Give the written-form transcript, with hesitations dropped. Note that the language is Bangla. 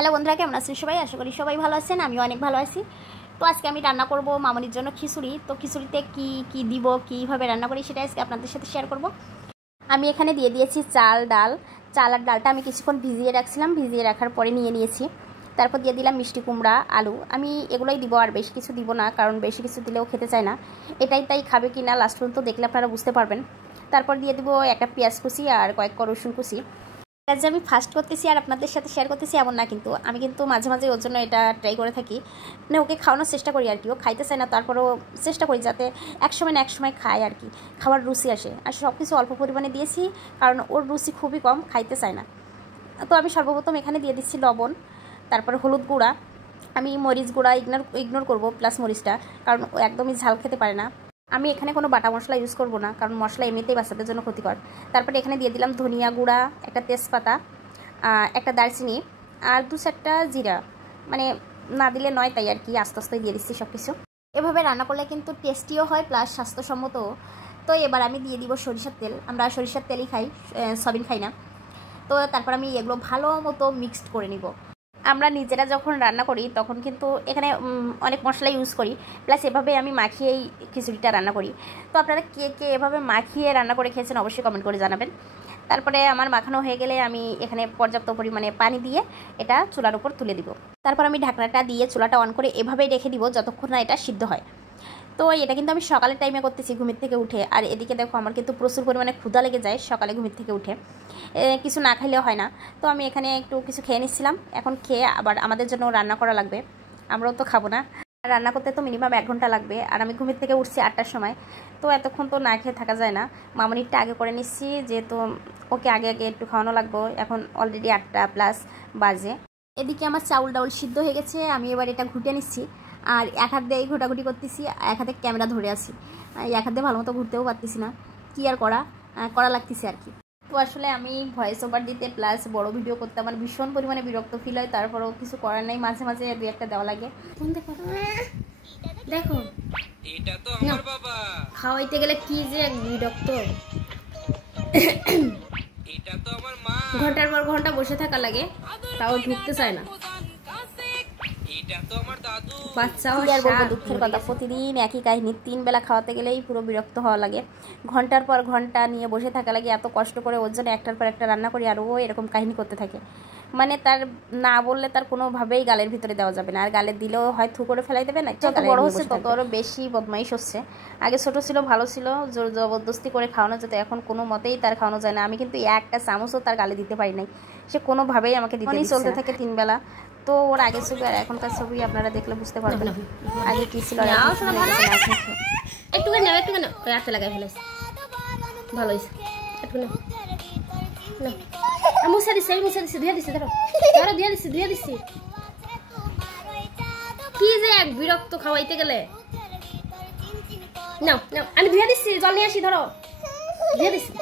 হ্যালো বন্ধুরা, কেমন আছেন সবাই? আশা করি সবাই ভালো আছেন, আমিও অনেক ভালো আছি। তো আজকে আমি রান্না করব মামনির জন্য খিচুড়ি। তো খিচুড়িতে কি কি দিব, কীভাবে রান্না করি সেটা আজকে আপনাদের সাথে শেয়ার করব। আমি এখানে দিয়ে দিয়েছি চাল আর ডালটা আমি কিছুক্ষণ ভিজিয়ে রাখছিলাম, ভিজিয়ে রাখার পরে নিয়ে নিয়েছি। তারপর দিয়ে দিলাম মিষ্টি কুমড়া, আলু। আমি এগুলোই দিব, আর বেশি কিছু দিব না, কারণ বেশি কিছু দিলেও খেতে চায় না। এটাই তাই খাবে কি না লাস্ট পর্যন্ত দেখলে আপনারা বুঝতে পারবেন। তারপর দিয়ে দিব একটা পেঁয়াজ কুচি আর কয়েক রসুন কুচি। যে আমি ফার্স্ট করতেছি আর আপনাদের সাথে শেয়ার করতেছি এমন না, কিন্তু আমি কিন্তু মাঝে মাঝে ওর জন্য এটা ট্রাই করে থাকি, মানে ওকে খাওয়ানোর চেষ্টা করি আর কি। ও খাইতে চায় না, তারপরেও চেষ্টা করি যাতে এক সময় না এক সময় খায় আর কি, খাওয়ার রুচি আসে। আর সব কিছু অল্প পরিমাণে দিয়েছি, কারণ ওর রুচি খুবই কম, খাইতে চায় না। তো আমি সর্বপ্রথম এখানে দিয়ে দিচ্ছি লবণ, তারপর হলুদ গুঁড়া। আমি মরিচ গুঁড়া ইগনোর করব, প্লাস মরিচটা, কারণ ও একদমই ঝাল খেতে পারে না। আমি এখানে কোনো বাটা মশলা ইউজ করব না, কারণ মশলা এমনিতেই বাচ্চাদের জন্য ক্ষতিকর। তারপরে এখানে দিয়ে দিলাম ধনিয়া গুঁড়া, একটা তেজপাতা, একটা দারচিনি আর 2-4টা জিরা, মানে না দিলে নয় তাই আর কি, আস্তে আস্তে দিয়ে দিচ্ছি সব কিছু। এভাবে রান্না করলে কিন্তু টেস্টিও হয় প্লাস স্বাস্থ্যসম্মত। তো এবার আমি দিয়ে দিব সরিষার তেল। আমরা সরিষার তেলই খাই, সয়াবিন খাই না। তো তারপর আমি এগুলো ভালো মতো মিক্সড করে নিব। আমরা নিজেরা যখন রান্না করি তখন কিন্তু এখানে অনেক মশলা ইউজ করি, প্লাস এভাবে আমি মাখিয়েই খিচুড়িটা রান্না করি। তো আপনারা কে কে এভাবে মাখিয়ে রান্না করে খেয়েছেন অবশ্যই কমেন্ট করে জানাবেন। তারপরে আমার মাখানো হয়ে গেলে আমি এখানে পর্যাপ্ত পরিমাণে পানি দিয়ে এটা চুলার উপর তুলে দিব। তারপর আমি ঢাকনাটা দিয়ে চুলাটা অন করে এভাবেই রেখে দিব যতক্ষণ না এটা সিদ্ধ হয়। তো এটা কিন্তু আমি সকালের টাইমে করতেছি ঘুমের থেকে উঠে। আর এদিকে দেখো আমার কিন্তু প্রচুর পরিমাণে ক্ষুধা লেগে যায় সকালে ঘুমের থেকে উঠে, কিছু না খাইলেও হয় না। তো আমি এখানে একটু কিছু খেয়ে নিচ্ছিলাম, এখন খেয়ে আবার আমাদের জন্য রান্না করা লাগবে, আমরাও তো খাবো না। রান্না করতে তো মিনিমাম 1 ঘন্টা লাগবে, আর আমি ঘুমের থেকে উঠছি 8টার সময়। তো এতক্ষণ তো না খেয়ে থাকা যায় না। মামনিরটা আগে করে নিচ্ছি, যেহেতু ওকে আগে একটু খাওয়ানো লাগবে। এখন অলরেডি 8টা+ বাজে। এদিকে আমার চাউল ডাউল সিদ্ধ হয়ে গেছে, আমি এবার এটা ঘুটে নিচ্ছি। আর এক হাত দিয়ে ঘোটাঘুটি করতেছি, এক হাতে ক্যামেরা ধরে আছি, এক হাতে ভালো মতো ঘুরতেও পারতেছি না, কি আর করা লাগতেছে আর কি। তো আসলে আমি ভয়েস ওভার দিতে প্লাস বড় ভিডিও করতে আমার ভীষণ পরিমাণে বিরক্ত ফিল হয়, তারপরেও কিছু করার নেই, মাঝে মাঝে 2-1টা দেওয়া লাগে। দেখো এটা তো আমার বাবা, খাওয়াইতে গেলে কি যে এক বিরক্ত। এটা তো আমার মা, ঘন্টার পর ঘন্টা বসে থাকা লাগে, তাও ঢুকতে চায় না। বাচ্চাও আর বলবো, দুঃখের কথা, প্রতিদিন একই কাহিনী। 3 বেলা খাওয়াতে গেলেই পুরো বিরক্ত হওয়া লাগে, ঘন্টার পর ঘন্টা নিয়ে বসে থাকা লাগে। এত কষ্ট করে ওর জন্য একটার পর একটা রান্না করি, আর ও এরকম কাহিনী করতে থাকে। মানে তার না বললে তার কোনোভাবেই গালের ভিতরে দেওয়া যাবে না, আর গালে দিলেও হয় থু করে ফেলাই দেবে না। যত বড় হচ্ছে তত আরও বেশি বদমাইশ হচ্ছে। আগে ছোট ছিল, ভালো ছিল, জোর জবরদস্তি করে খাওয়ানো যেত, এখন কোনো মতেই তার খাওয়ানো যায় না। আমি কিন্তু একটা চামচও তার গালে দিতে পারি নাই, সে কোনোভাবেই আমাকে দিতে চলতে থাকে 3 বেলা। তো ওর আগের ছবি আর এখনকার ছবি আপনারা দেখলে বুঝতে পারবেন আগে কি ছিল। একটু হাতে লাগাই ফেলেছে, ভালো হয়েছে। একটু মুছা দিচ্ছি, আমি মুছা দিচ্ছি, ধুয়ে দিচ্ছি, ধরো ধরো, ধুয়ে দিচ্ছি। কি যে এক বিরক্ত খাওয়াইতে গেলে। নাও নাও, আমি ধুয়ে দিচ্ছি, জল নিয়ে আসি, ধরো ধুয়ে দিচ্ছি।